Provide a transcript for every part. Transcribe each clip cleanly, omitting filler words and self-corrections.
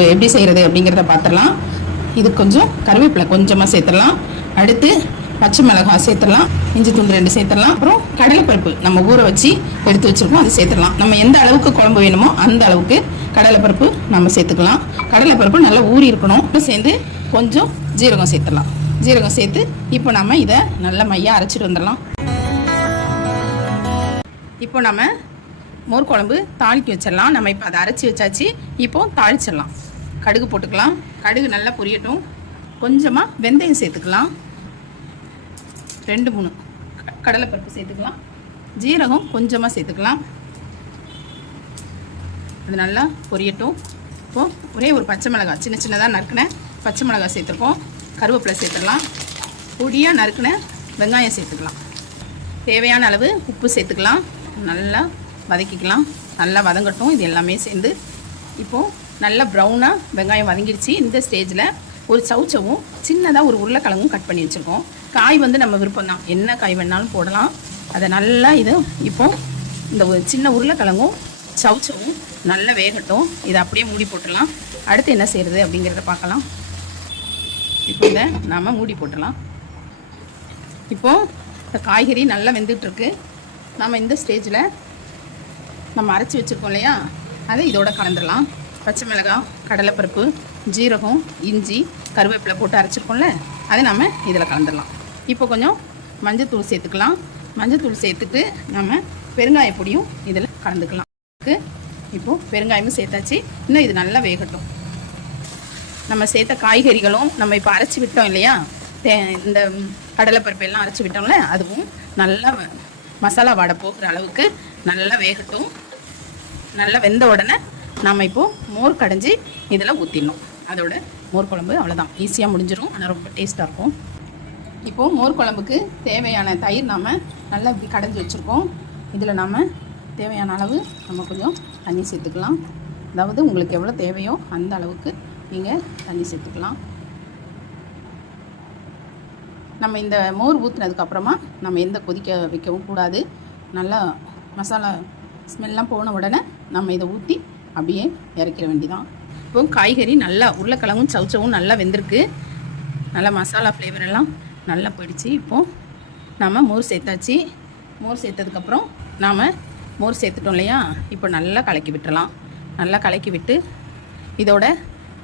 குழம்பு எப்படி செய்கிறது அப்படிங்கிறத பார்த்துடலாம். இது கொஞ்சம் கருவேப்பிலை கொஞ்சமாக சேர்த்துடலாம். அடுத்து பச்சை மிளகாய் சேர்த்துடலாம். இஞ்சி துண்டு 2 சேர்த்துடலாம். அப்புறம் கடலைப்பருப்பு நம்ம ஊற வச்சு எடுத்து வச்சுருக்கோம், அது சேர்த்துடலாம். நம்ம எந்த அளவுக்கு குழம்பு வேணுமோ அந்த அளவுக்கு கடலைப்பருப்பு நம்ம சேர்த்துக்கலாம். கடலைப்பருப்பு நல்லா ஊறி இருக்கணும். சேர்ந்து கொஞ்சம் ஜீரகம் சேர்த்துடலாம். ஜீரகம் சேர்த்து இப்போ நம்ம இதை நல்லா மையாக அரைச்சிட்டு வந்துடலாம். இப்போ நம்ம மோர் குழம்பு தாளிக்க வச்சிடலாம். நம்ம இப்போ அதை அரைச்சி வச்சாச்சு. இப்போது தாளிச்சிடலாம். கடுகு போட்டுக்கலாம். கடுகு நல்லா பொரியட்டும். கொஞ்சமாக வெந்தயம் சேர்த்துக்கலாம். 2-3 கடலைப்பருப்பு சேர்த்துக்கலாம். ஜீரகம் கொஞ்சமாக சேர்த்துக்கலாம். அது நல்லா பொரியட்டும். இப்போது ஒரே ஒரு பச்சை மிளகாய் சின்ன சின்னதாக நறுக்கின பச்சை மிளகாய் சேர்த்துருக்கோம். கருவேப்பிலை சேர்த்துக்கலாம். பொடியாக நறுக்கின வெங்காயம் சேர்த்துக்கலாம். தேவையான அளவு உப்பு சேர்த்துக்கலாம். நல்லா வதக்கிக்கலாம். நல்லா வதங்கட்டும். இது எல்லாமே சேர்ந்து இப்போது நல்லா ப்ரௌனாக வெங்காயம் வதங்கிடுச்சு. இந்த ஸ்டேஜில் ஒரு சவுச்சவும் சின்னதாக ஒரு உருளைக்கிழங்கும் கட் பண்ணி வச்சுருக்கோம். காய் வந்து நம்ம விருப்பம் தான், என்ன காய் வேணாலும் போடலாம். அதை நல்லா இது இப்போது இந்த ஒரு சின்ன உருளைக்கிழங்கும் சவுச்சவும் நல்லா வேகட்டும். இதை அப்படியே மூடி போட்டுடலாம். அடுத்து என்ன செய்கிறது அப்படிங்கிறத பார்க்கலாம். இப்போ இதை நாம் மூடி போட்டுடலாம். இப்போது இந்த காய்கறி நல்லா வெந்துட்டுருக்கு. நம்ம இந்த ஸ்டேஜில் நம்ம அரைச்சி வச்சுருக்கோம் இல்லையா, அதை இதோட கலந்துடலாம். பச்சை மிளகாய், கடலைப்பருப்பு, ஜீரகம், இஞ்சி, கருவேப்பிலை போட்டு அரைச்சிருக்கோம்ல, அதை நம்ம இதில் கலந்துடலாம். இப்போ கொஞ்சம் மஞ்சத்தூள் சேர்த்துக்கலாம். மஞ்சத்தூள் சேர்த்துட்டு நம்ம பெருங்காய பொடியும் இதில் கலந்துக்கலாம். இப்போது பெருங்காயமும் சேர்த்தாச்சு. இன்னும் இது நல்லா வேகட்டும். நம்ம சேர்த்த காய்கறிகளும் நம்ம இப்போ அரைச்சி விட்டோம் இல்லையா, இந்த கடலைப்பருப்பு எல்லாம் அரைச்சி விட்டோம்ல, அதுவும் நல்லா மசாலா வாடை போகிற அளவுக்கு நல்லா வேகட்டும். நல்லா வெந்த உடனே நம்ம இப்போது மோர் கடைஞ்சி இதில் ஊற்றிடணும். அதோட மோர் குழம்பு அவ்வளோதான், ஈஸியாக முடிஞ்சிடும். ஆனால் ரொம்ப டேஸ்ட்டாக இருக்கும். இப்போது மோர் குழம்புக்கு தேவையான தயிர் நாம் நல்லா இப்படி கடைஞ்சி வச்சுருக்கோம். இதில் நாம் தேவையான அளவு நம்ம கொஞ்சம் தண்ணி சேர்த்துக்கலாம். அதாவது உங்களுக்கு எவ்வளோ தேவையோ அந்த அளவுக்கு நீங்கள் தண்ணி சேர்த்துக்கலாம். நம்ம இந்த மோர் ஊற்றினதுக்கப்புறமா நம்ம எந்த கொதிக்க வைக்கவும் கூடாது. நல்லா மசாலா ஸ்மெல்லாம் போன உடனே நம்ம இதை ஊற்றி அப்படியே இறக்கிற வேண்டிதான். இப்போ காய்கறி நல்லா உருளைக்கிழங்கும் சவுச்சவும் நல்லா வெந்திருக்கு. நல்லா மசாலா ஃப்ளேவர் எல்லாம் நல்லா போயிடுச்சு. இப்போது நம்ம மோர் சேர்த்தாச்சு. மோர் சேர்த்ததுக்கப்புறம் நாம் மோர் சேர்த்துட்டோம் இல்லையா, இப்போ நல்லா கலக்கி விட்டுறலாம். நல்லா கலக்கி விட்டு இதோட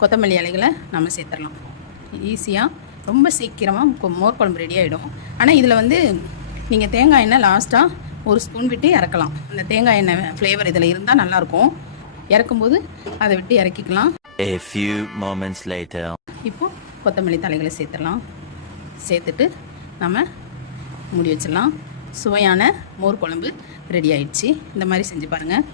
கொத்தமல்லி இலைகளை நம்ம சேர்த்துடலாம். ஈஸியாக ரொம்ப சீக்கிரமாக மோர் குழம்பு ரெடி ஆகிடும். ஆனால் இதில் வந்து நீங்கள் தேங்காய் எண்ணெய் லாஸ்ட்டாக ஒரு ஸ்பூன் விட்டு இறக்கலாம். அந்த தேங்காய் எண்ணெய் ஃப்ளேவர் இதில் இருந்தால் நல்லாயிருக்கும். இறக்கும்போது அதை விட்டு இறக்கிக்கலாம். A few moments later. இப்போ கொத்தமல்லி தலைகளை சேர்த்துடலாம். சேர்த்துட்டு நம்ம மூடி வச்சிடலாம். சுவையான மோர் குழம்பு ரெடி ஆயிடுச்சு. இந்த மாதிரி செஞ்சு பாருங்கள்.